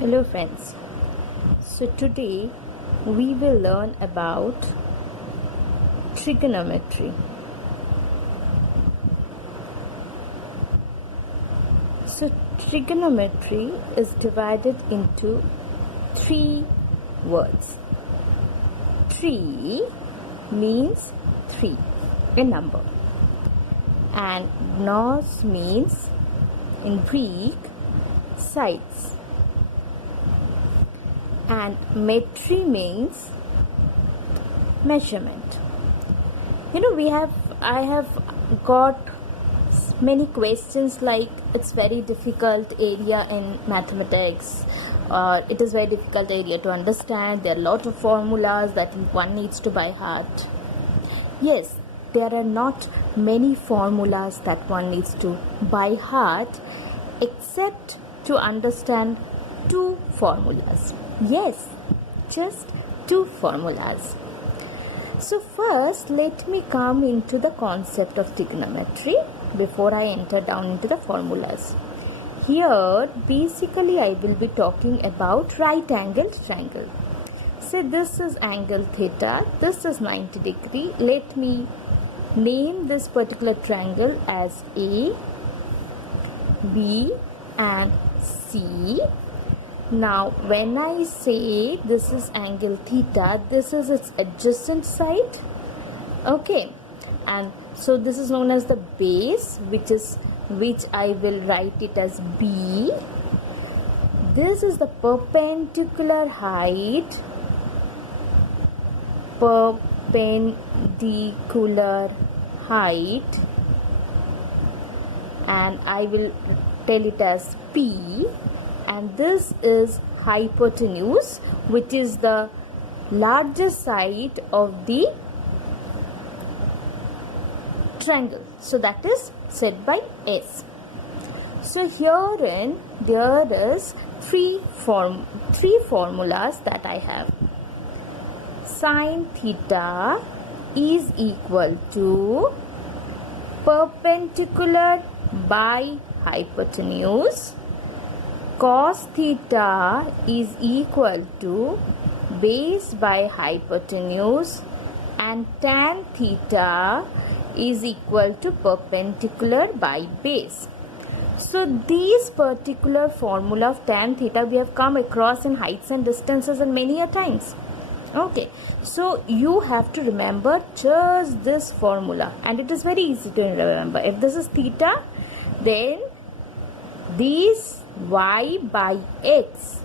Hello friends. So today we will learn about trigonometry. So trigonometry is divided into three words. Tri means three, a number, and gnos means in Greek sides, and metry means measurement. I have got many questions like it's very difficult area in mathematics, or it is very difficult area to understand. There are a lot of formulas that one needs to by heart. Yes, there are not many formulas that one needs to by heart, except to understand two formulas. Yes, just two formulas. So first, let me come into the concept of trigonometry before I enter down into the formulas. Here, basically, I will be talking about right angled triangle. Say this is angle theta, this is 90 degree. Let me name this particular triangle as A, B and C. Now when I say this is angle theta, this is its adjacent side, okay, and so this is known as the base, which I will write it as B. This is the perpendicular height, and I will tell it as P. And this is hypotenuse, which is the largest side of the triangle. So that is said by S. So herein there is three formulas that I have. Sin theta is equal to perpendicular by hypotenuse. Cos theta is equal to base by hypotenuse, and tan theta is equal to perpendicular by base. So these particular formula of tan theta we have come across in heights and distances and many a times. Okay, so you have to remember just this formula, and it is very easy to remember. If this is theta, then these y by x,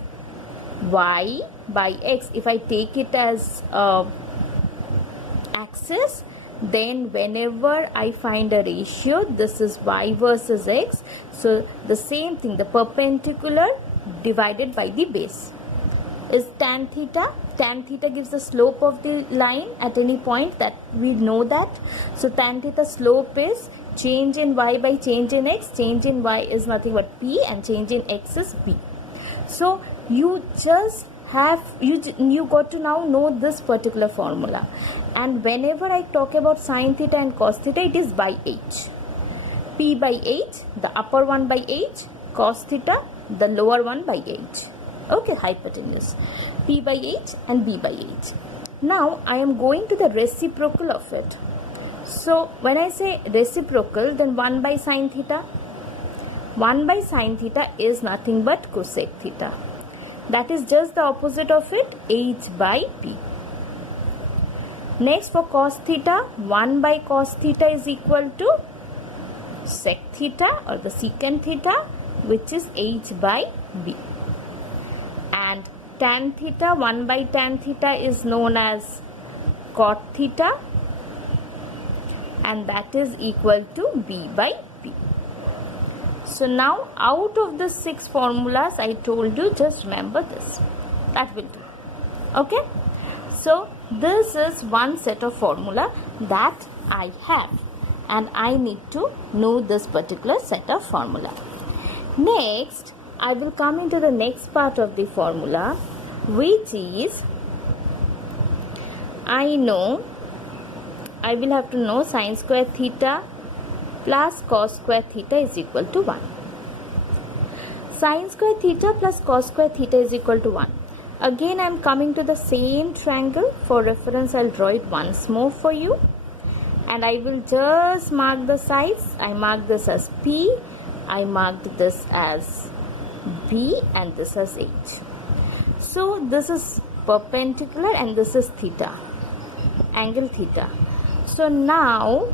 if I take it as axis, then whenever I find a ratio, this is y versus x, so the same thing, the perpendicular divided by the base is tan theta. Tan theta gives the slope of the line at any point, that we know that. So tan theta slope is change in y by change in x. Change in y is nothing but p, and change in x is b. So you just have you got to now know this particular formula. And whenever I talk about sin theta and cos theta, it is by h. P by h, the upper one by h, cos theta, the lower one by h. Okay, hypotenuse. P by h and B by h. Now I am going to the reciprocal of it. So when I say reciprocal, then 1 by sin theta. 1 by sin theta is nothing but cosec theta. That is just the opposite of it, h by p. Next, for cos theta, 1 by cos theta is equal to sec theta or the secant theta, which is h by b. And tan theta, 1 by tan theta is known as cot theta, and that is equal to b by p. So now out of the 6 formulas I told you, just remember this. That will do. Okay. So this is one set of formula that I have, and I need to know this particular set of formula. Next, I will come into the next part of the formula, which is I will have to know sin square theta plus cos square theta is equal to 1. Sin square theta plus cos square theta is equal to 1. Again, I am coming to the same triangle. For reference, I'll draw it once more for you. And I will just mark the sides. I mark this as P. I marked this as B and this as H. So this is perpendicular and this is theta, angle theta. So now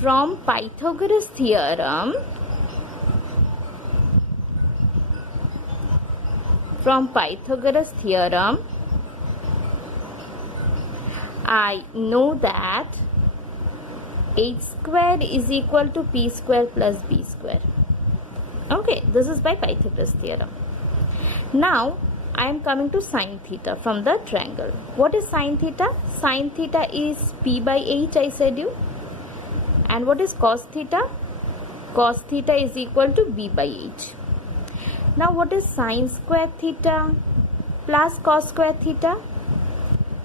from Pythagoras theorem, I know that h square is equal to p square plus b square. Okay, this is by Pythagoras theorem. Now I am coming to sin theta from the triangle. What is sin theta? Sin theta is p by h, I said you. And what is cos theta? Cos theta is equal to b by h. Now what is sin square theta plus cos square theta?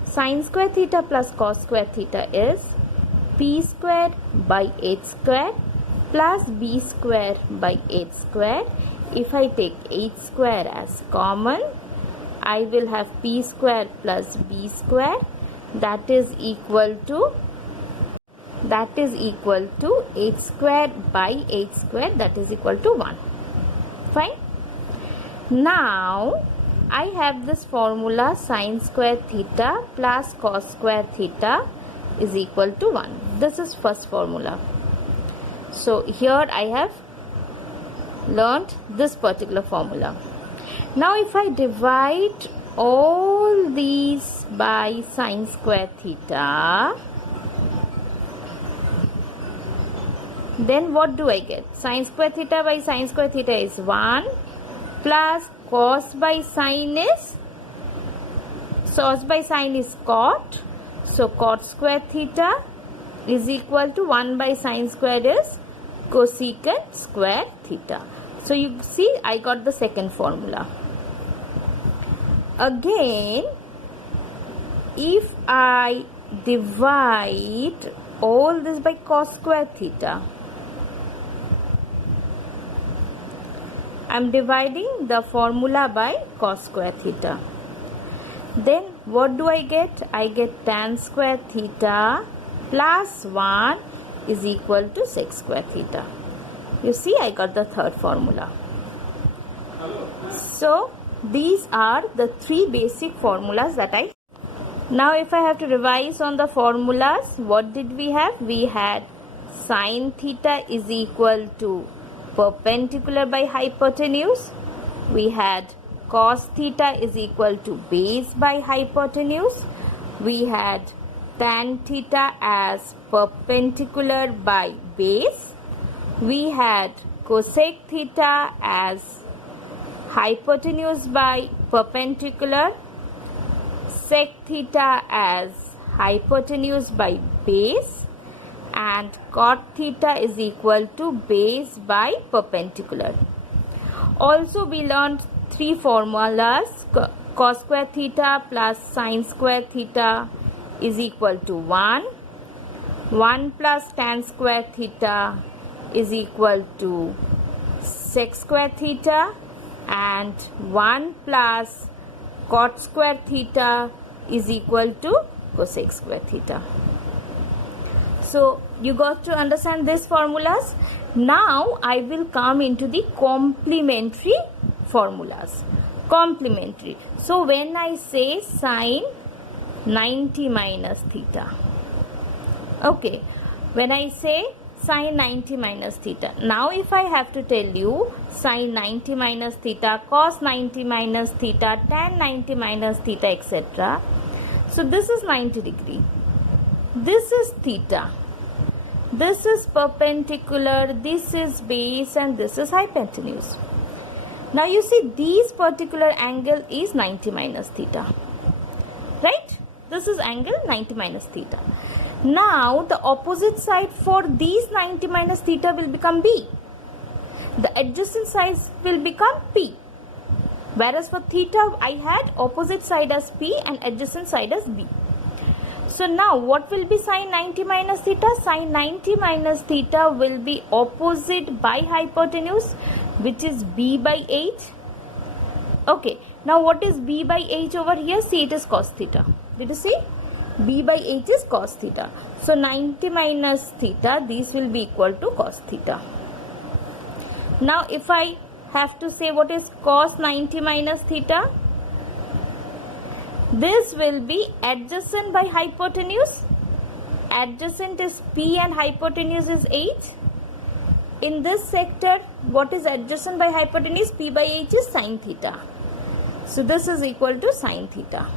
Sin square theta plus cos square theta is p square by h square plus b square by h square. If I take h square as common, I will have p square plus b square, that is equal to h square by h square, that is equal to 1. Fine. Now I have this formula, sin square theta plus cos square theta is equal to 1. This is first formula. So here I have learnt this particular formula. Now if I divide all these by sin square theta, then what do I get? Sin square theta by sin square theta is 1 plus cos by sin is cot. So cot square theta is equal to 1 by sin square is cosecant square theta. So you see, I got the second formula. Again, if I divide all this by cos square theta, I am dividing the formula by cos square theta. Then what do I get? I get tan square theta plus 1 is equal to sec square theta. You see, I got the third formula. So these are the three basic formulas that I... Now if I have to revise on the formulas, what did we have? We had sin theta is equal to perpendicular by hypotenuse. We had cos theta is equal to base by hypotenuse. We had tan theta as perpendicular by base. We had cosec theta as hypotenuse by perpendicular, sec theta as hypotenuse by base, and cot theta is equal to base by perpendicular. Also we learned three formulas. Cos square theta plus sin square theta is equal to 1. 1 plus tan square theta is equal to sec square theta, and 1 plus cot square theta is equal to cosec square theta. So you got to understand these formulas. Now I will come into the complementary formulas. Complementary. So when I say sin 90 minus theta, okay, when I say sin 90 minus theta, now if I have to tell you sin 90 minus theta, cos 90 minus theta, tan 90 minus theta, etc. So this is 90 degree, this is theta, this is perpendicular, this is base, and this is hypotenuse. Now you see, this particular angle is 90 minus theta, right? This is angle 90 minus theta. Now the opposite side for these 90 minus theta will become B. The adjacent side will become P. Whereas for theta I had opposite side as P and adjacent side as B. So now what will be sin 90 minus theta? Sin 90 minus theta will be opposite by hypotenuse. which is b by h. Okay, now what is b by h over here? See, it is cos theta. Did you see? B by h is cos theta. So 90 minus theta, these will be equal to cos theta. Now if I have to say what is cos 90 minus theta, this will be adjacent by hypotenuse. Adjacent is p and hypotenuse is h. In this sector, what is adjacent by hypotenuse? P by h is sin theta. So this is equal to sin theta.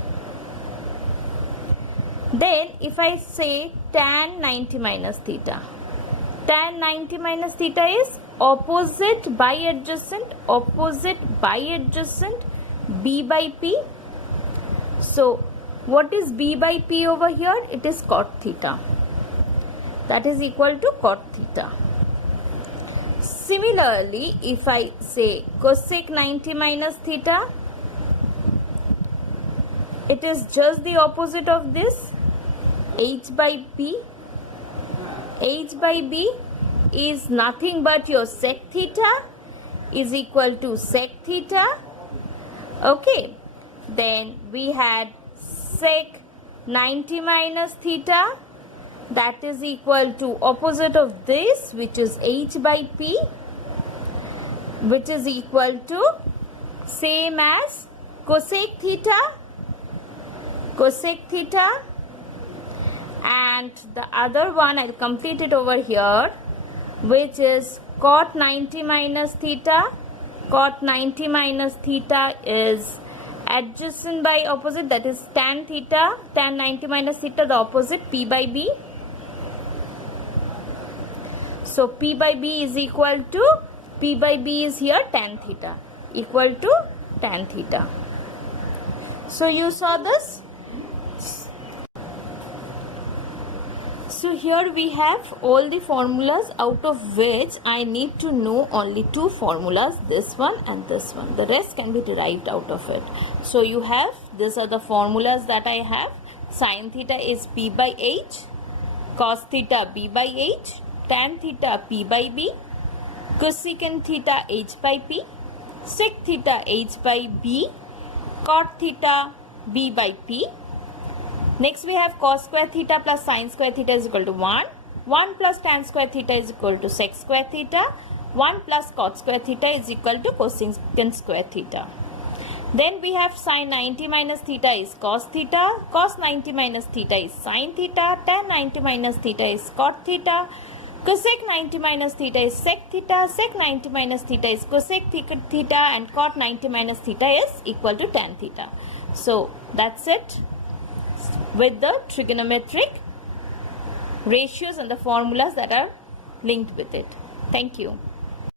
Then if I say tan 90 minus theta, tan 90 minus theta is opposite by adjacent, b by p. So what is b by p over here? It is cot theta. That is equal to cot theta. Similarly, if I say cosec 90 minus theta, it is just the opposite of this, h by p. H by b is nothing but your sec theta is equal to sec theta. Okay, then we had sec 90 minus theta, that is equal to opposite of this, which is h by p, which is equal to same as cosec theta, and the other one I'll complete it over here, which is cot 90 minus theta. Cot 90 minus theta is adjacent by opposite, that is tan theta. Tan 90 minus theta, the opposite, p by b. So p by b is equal to, p by b is here tan theta, equal to tan theta. So you saw this. So here we have all the formulas, out of which I need to know only two formulas, this one and this one. The rest can be derived out of it. So you have, these are the formulas that I have. Sin theta is p by h, cos theta b by h, tan theta p by b, cosecant theta h by p, sec theta h by b, cot theta b by p. Next we have cos square theta plus sin square theta is equal to 1. 1 plus tan square theta is equal to sec square theta. 1 plus cot square theta is equal to cosecant square theta. Then we have sin 90 minus theta is cos theta. Cos 90 minus theta is sin theta. Tan 90 minus theta is cot theta. Cosec 90 minus theta is sec theta. Sec 90 minus theta is cosec theta. And cot 90 minus theta is equal to tan theta. So that's it with the trigonometric ratios and the formulas that are linked with it. Thank you.